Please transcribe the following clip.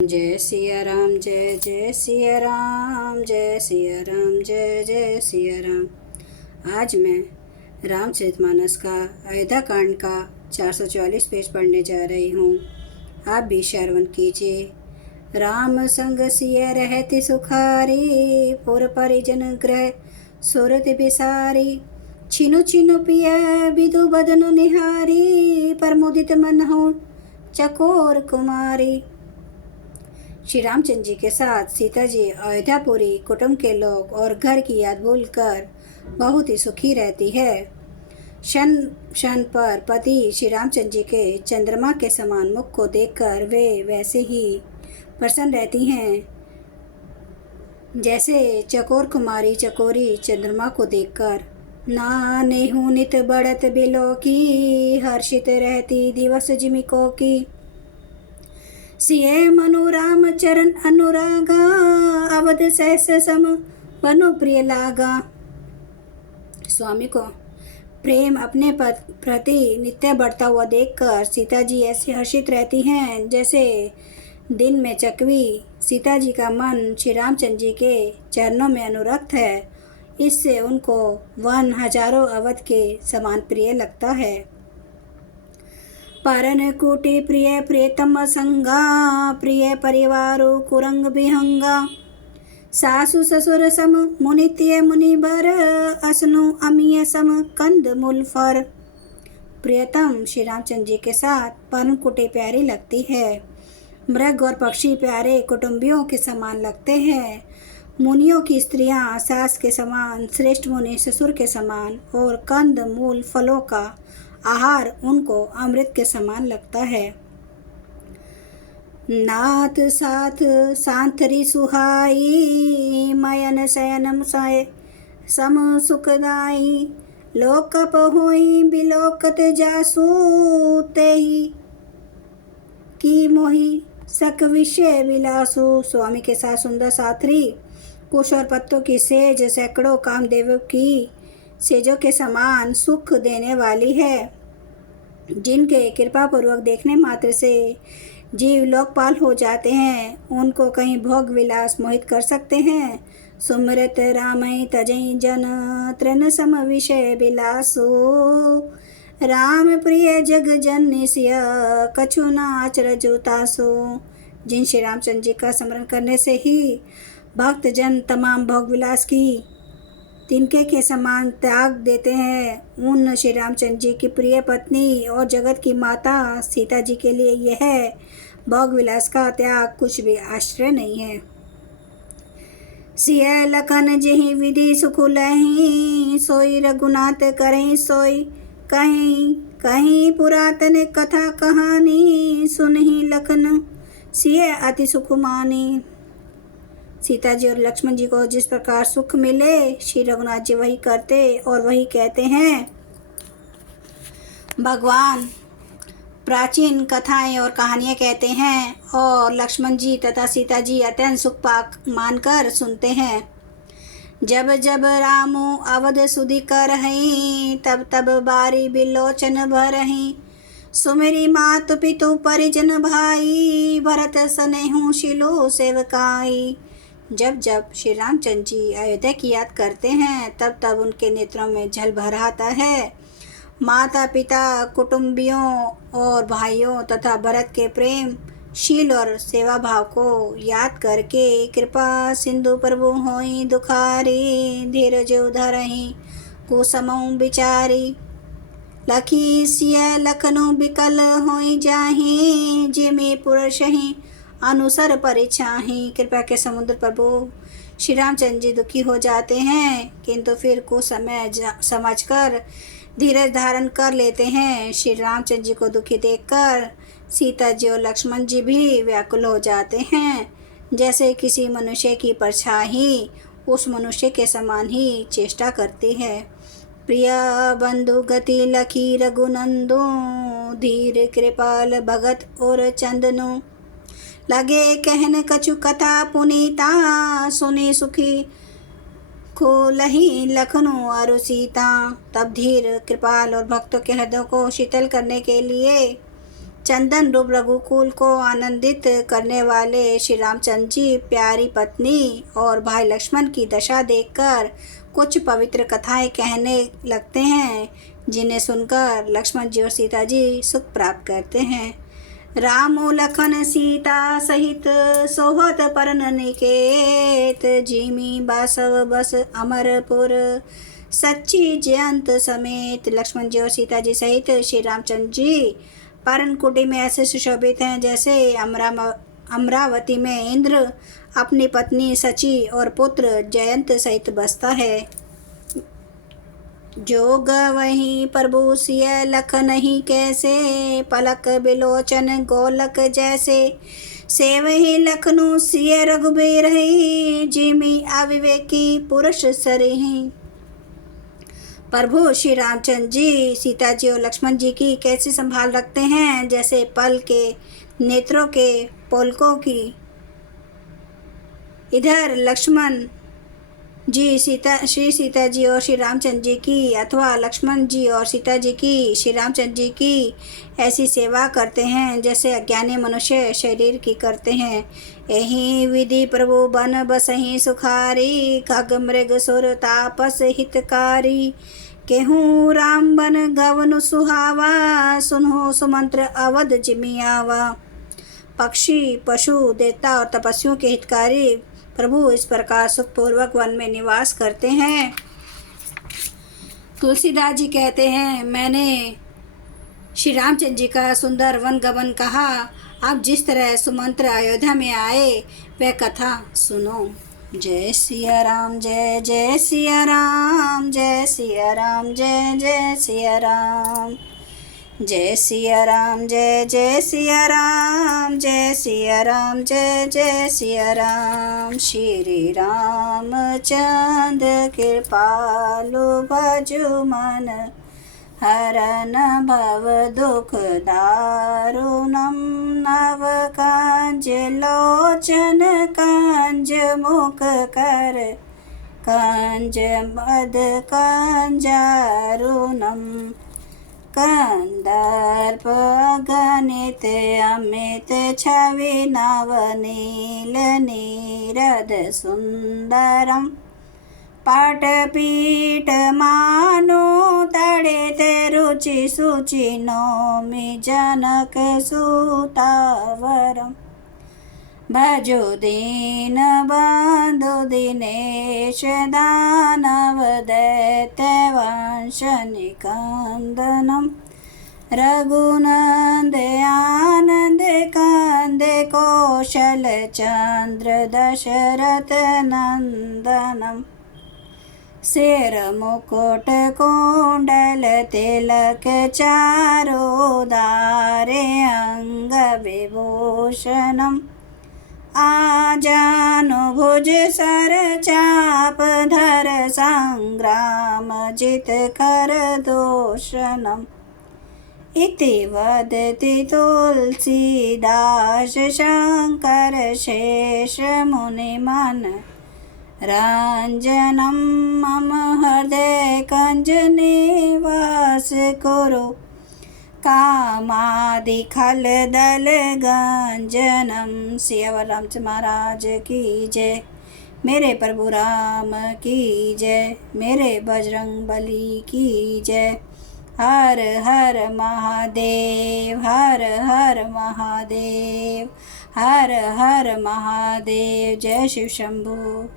जय सिया राम, जय जय सिया राम, जय सिया राम, जय जय सिया राम। आज मैं रामचरितमानस का अयोध्या कांड का 444 पेज पढ़ने जा रही हूँ। आप भी श्रवण कीजिए। राम संग सिया रहति सुखारी, पुर परिजन ग्रह सुरति बिसारी। छिनु छिनु पिया बिदु बदनु निहारी, प्रमुदित मन हो चकोर कुमारी। श्री रामचंद्र जी के साथ सीता जी अयोध्यापुरी कुटुंब के लोग और घर की याद भूलकर बहुत ही सुखी रहती है। क्षण क्षण पर पति श्री रामचंद्र जी के चंद्रमा के समान मुख को देखकर वे वैसे ही प्रसन्न रहती हैं जैसे चकोर कुमारी चकोरी चंद्रमा को देखकर। ना नेहू नित बढ़त बिलो की, हर्षित रहती दिवस जिमिको की। सिय मनु राम चरण अनुरागा, अवध सहस सम बनो प्रिय लागा। स्वामी को प्रेम अपने प्रति नित्य बढ़ता हुआ देखकर सीता जी ऐसी हर्षित रहती हैं जैसे दिन में चकवी। सीता जी का मन श्री रामचंद्र जी के चरणों में अनुरक्त है, इससे उनको वन हजारों अवध के समान प्रिय लगता है। परन कुटी प्रिय प्रियतम संगा, प्रिय परिवारो कुरंग विहंगा। सासु ससुर सम मुनित्य मुनिबर, असनु अमीय सम कंद मूल फर। प्रियतम श्री रामचंद्र जी के साथ परन कुटी प्यारी लगती है। मृग और पक्षी प्यारे कुटुंबियों के समान लगते हैं। मुनियों की स्त्रियां सास के समान, श्रेष्ठ मुनि ससुर के समान, और कंद मूल फलों का आहार उनको अमृत के समान लगता है। नाथ साथ सांथरी सुहाई, मयन शयनम साय सम सुखदाई। लोकप होई बिलोकत जासु, तेहि की मोहि सक विषय विलासु। स्वामी के साथ सुंदर साथरी कुश और पत्तों की सेज सैकड़ों कामदेवों की सेजों के समान सुख देने वाली है, जिनके कृपा पूर्वक देखने मात्र से जीव लोकपाल हो जाते हैं। उनको कहीं भोग विलास मोहित कर सकते हैं। सुमरत रामई तजई जन, तृण सम विषय विलासो। राम प्रिय जग जन सिय, कछु न आचरजु तासो। जिन श्री रामचंद्र जी का स्मरण करने से ही भक्त जन तमाम भोग विलास की तिनके के समान त्याग देते हैं, उन श्री रामचंद्र जी की प्रिय पत्नी और जगत की माता सीता जी के लिए यह भोग विलास का त्याग कुछ भी आश्चर्य नहीं है। सिय लखन जिहि विधि सुख लहि, सोई रघुनाथ करहि सोई कहीं। कहीं पुरातन कथा कहानी, सुनहि लखन सिय अति सुख मानी। सीता जी और लक्ष्मण जी को जिस प्रकार सुख मिले, श्री रघुनाथ जी वही करते और वही कहते हैं। भगवान प्राचीन कथाएं और कहानियां कहते हैं और लक्ष्मण जी तथा सीता जी अत्यंत सुख पाक मानकर सुनते हैं। जब जब रामो अवध सुधि करहि, तब तब बारी बिलोचन भरहि। सुमेरी मातु पितु परिजन भाई, भरत सनेहु शिलो सेवकाई। जब जब श्री रामचंद्र जी अयोध्या की याद करते हैं, तब तब उनके नेत्रों में जल भर आता है। माता पिता कुटुंबियों और भाइयों तथा भरत के प्रेम शील और सेवा भाव को याद करके कृपा सिंधु प्रभु होई दुखारी। धीरज धरहि कुसमऊ विचारी, लखी सिय लखनु बिकल होई जाहि। जिमि पुरुषहि अनुसर परिछाही। कृपा के समुद्र प्रभु श्री रामचंद्र जी दुखी हो जाते हैं, किंतु फिर कुछ समय समझकर धीरज धारण कर लेते हैं। श्री रामचंद्र जी को दुखी देखकर सीता जी और लक्ष्मण जी भी व्याकुल हो जाते हैं, जैसे किसी मनुष्य की परछाई उस मनुष्य के समान ही चेष्टा करती है। प्रिय बंधु गति लखी रघुनंदो, धीर कृपाल भगत और चंदनो। लगे कहन कछु कथा पुनीता, सुनी सुखी खोलहि लखनऊ अरु सीता। तब धीर कृपाल और भक्तों के हृदय को शीतल करने के लिए चंदन रूप रघुकुल को आनंदित करने वाले श्री रामचंद्र जी प्यारी पत्नी और भाई लक्ष्मण की दशा देखकर कुछ पवित्र कथाएं कहने लगते हैं, जिन्हें सुनकर लक्ष्मण जी और सीता जी सुख प्राप्त करते हैं। राम लखन सीता सहित सोहत परन निकेत, जिमी बासव बस अमरपुर सच्ची जयंत समेत। लक्ष्मण जी और सीता जी सहित श्री रामचंद्र जी परन कुटी में ऐसे सुशोभित हैं जैसे अमरावती में इंद्र अपनी पत्नी सची और पुत्र जयंत सहित बसता है। जोग वही प्रभु सिय लख नहीं कैसे, पलक बिलोचन गोलक जैसे, से वही लखनु सिय रघुबीर ही, जिमी अविवेकी पुरुष सरही। प्रभु श्री रामचंद्र जी सीता जी और लक्ष्मण जी की कैसे संभाल रखते हैं, जैसे पल के नेत्रों के पलकों की। इधर लक्ष्मण जी श्री सीता जी और श्री रामचंद्र जी की अथवा लक्ष्मण जी और सीता जी की श्री रामचंद्र जी की ऐसी सेवा करते हैं जैसे अज्ञानी मनुष्य शरीर की करते हैं। यही विधि प्रभु बन बसही सुखारी, खग मृग सुर तापस हितकारी। केहूँ राम बन गवन सुहावा, सुनो सुमंत्र अवध जिमियावा। पक्षी पशु देवता और तपस्वियों के हितकारी प्रभु इस प्रकार सुखपूर्वक वन में निवास करते हैं। तुलसीदास जी कहते हैं, मैंने श्री रामचंद्र जी का सुंदर वन गमन कहा। अब जिस तरह सुमंत्र अयोध्या में आए वह कथा सुनो। जय सिया राम जय जय सिया राम, जय सिया राम जय जय सिया राम, जय सिया राम जय जय सिया राम, जय सिया राम जय जय सिया राम। श्री रामचंद्र कृपालु भजु मन, हरन भव दुख दारुणम। नव कांज लोचन कांज मुख कर, कांज मद कांजारुणम। कंदर्प गणित अमित छवि नवनील नीरद सुंदरम। पाटपीठ मानो तड़ित रुचि सुचि नौमि जनक सुतावरम। भजो दीन बंधु दिनेश दानव दैत्य वंश निकंदनम। रघुनंद आनंद कंद कौशल चंद्र दशरथ नंदनम। सिर मुकुट कुंडल तिलक चारो दारे अंग विभूषणम। आजानु भुज सर चाप धर संग्राम जित कर दोषणम। इति वदति तुलसीदास शंकर शेष मुनिमन रंजनम। मम हृदय कंज निवास कुरु, कामादि खल दल गंजनम। सियावर रामचंद्र महाराज की जय। मेरे प्रभु राम की जय, मेरे बजरंग बली की जय। हर हर महादेव, हर हर महादेव, हर हर महादेव। जय शिव शंभु।